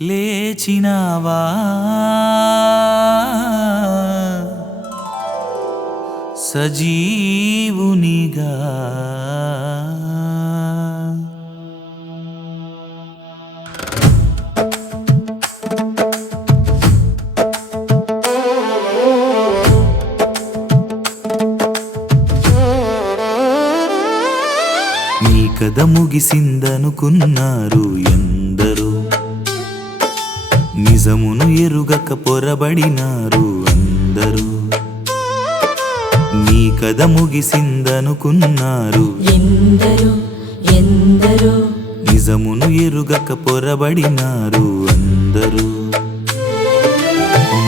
లేచినావా సజీవునిగా నీ కథ ముగిసిందనుకున్నారు ఎందరో, నిజమును ఎరుగక పొరబడినారు అందరూ. నీ కథ ముగిసిందనుకున్నారు ఎందరో ఎందరో, నిజమును ఎరుగక పొరబడినారు అందరూ.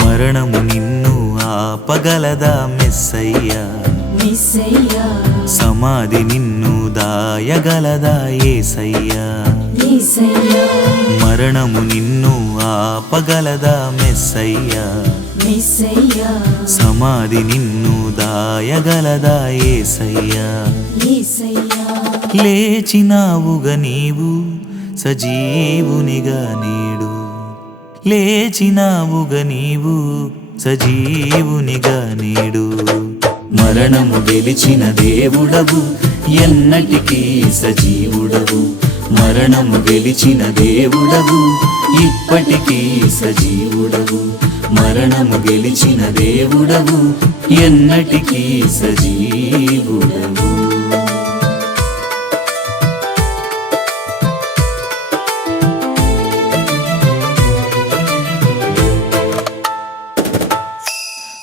మరణము నిన్ను ఆపగలదా మెస్సయ్యా, మెస్సయ్యా సమాధి నిన్ను దాయగలదా యేసయ్యా. యేసయ్యా మరణము నిన్ను ఆపగలదా మెస్సయ్యా, మెస్సయ్యా సమాధి నిన్ను దాయగలదా యేసయ్యా. యేసయ్యా లేచినావుగా నీవు సజీవునిగా నేడు, లేచినావుగా నీవు సజీవునిగా నేడు. మరణము గెలిచిన దేవుడవు, ఎన్నటికీ సజీవుడవు. మరణము గెలిచిన దేవుడవు, ఇప్పటికీ సజీవుడవు. మరణము గెలిచిన దేవుడవు, ఎన్నటికీ సజీవుడవు.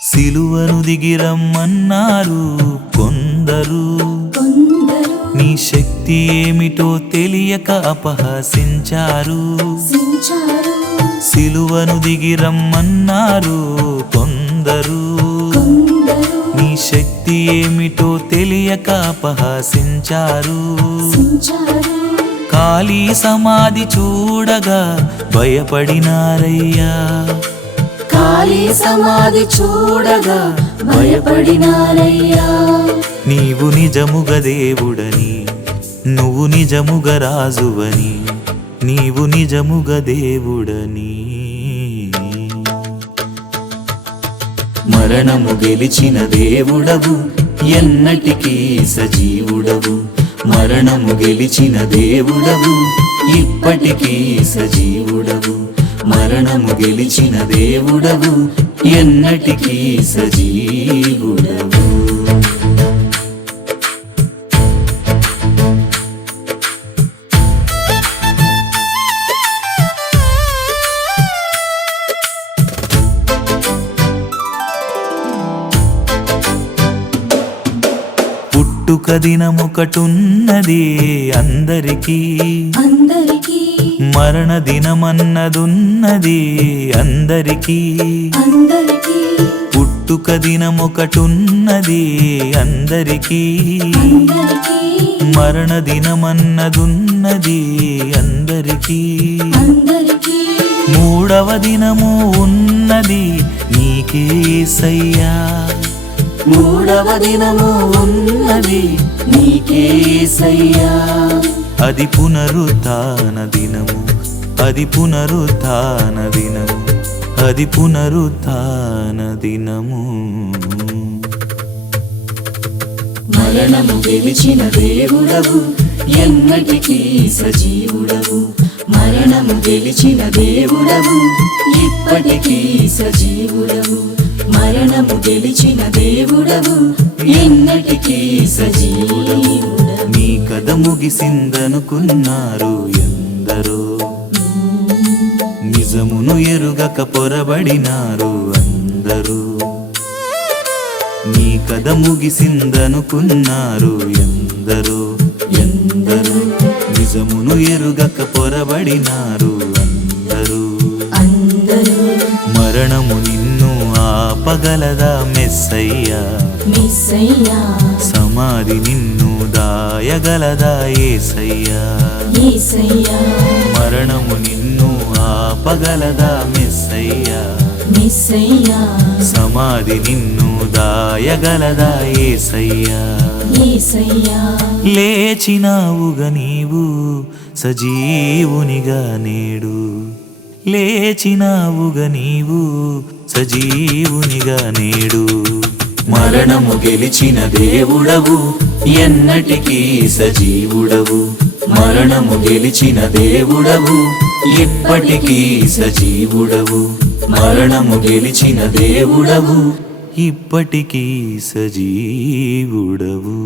సిలువను దిగిరమ్మన్నారు కొందరు, కొందరు నీ శక్తి ఏమిటో తెలియక అపహసించారు. సించారు సిలువను దిగిరమ్మన్నారు కొందరు, కొందరు నీ శక్తి ఏమిటో తెలియక అపహసించారు. సించారు ఖాళీ సమాధి చూడగా భయపడినారయ్యా, ఖాళీ సమాధి చూడగా భయపడినారయ్యా. నీవు నిజముగా దేవుడని, నువ్వు నిజముగా రాజువని, నీవు నిజముగా దేవుడని. మరణము గెలిచిన దేవుడవు, ఎన్నటికీ సజీవుడవు. మరణము గెలిచిన దేవుడవు, ఇప్పటికీ సజీవుడవు. మరణము గెలిచిన దేవుడవు, ఎన్నటికీ సజీవుడవు. పుట్టుక దినమొకటున్నది అందరికీ, అందరికీ మరణ దినమన్నదున్నది అందరికీ. అందరికీ పుట్టుక దినమొకటున్నది అందరికీ, అందరికీ మరణ దినమన్నదున్నది అందరికీ. అందరికీ మూడవ దినము ఉన్నది నీకే యేసయ్యా, మూడవ దినము ఉన్నది నీకే యేసయ్యా. అది పునరుత్థాన దినము, అది పునరుత్థాన దినము, అది పునరుత్థాన దినము. మరణము గెలిచిన దేవుడవు, ఎన్నటికీ సజీవుడవు. మరణము గెలిచిన దేవుడవు, ఇప్పటికీ సజీవుడవు. మరణము గెలిచిన దేవుడవు, ఎన్నటికీ సజీవుడవు. నీ కథ ముగిసిందనుకున్నారు ఎందరో, నిజమును ఎరుగక పొరబడినారు అందరూ. నీ కథ ముగిసిందనుకున్నారు ఎందరో, ఎందరో నిజమును ఎరుగక పొరబడినారు అందరూ. అందరూ మరణము నిన్ను ఆపగలదా మెస్సయ్యా, మెస్సయ్యా సమాధి నిన్ను దాయగలదా యేసయ్యా. యేసయ్యా మరణము నిన్ను ఆపగలదా మెస్సయ్యా, మెస్సయ్యా సమాధి నిన్ను దాయగలదా యేసయ్యా. యేసయ్యా లేచినావుగా నీవు సజీవునిగా నేడు, లేచినావుగా నీవు సజీవునిగా నేడు. మరణము గెలిచిన దేవుడవు, ఎన్నటికీ సజీవుడవు. మరణము గెలిచిన దేవుడవు, ఇప్పటికీ సజీవుడవు. మరణము గెలిచిన దేవుడవు, ఇప్పటికీ సజీవుడవు.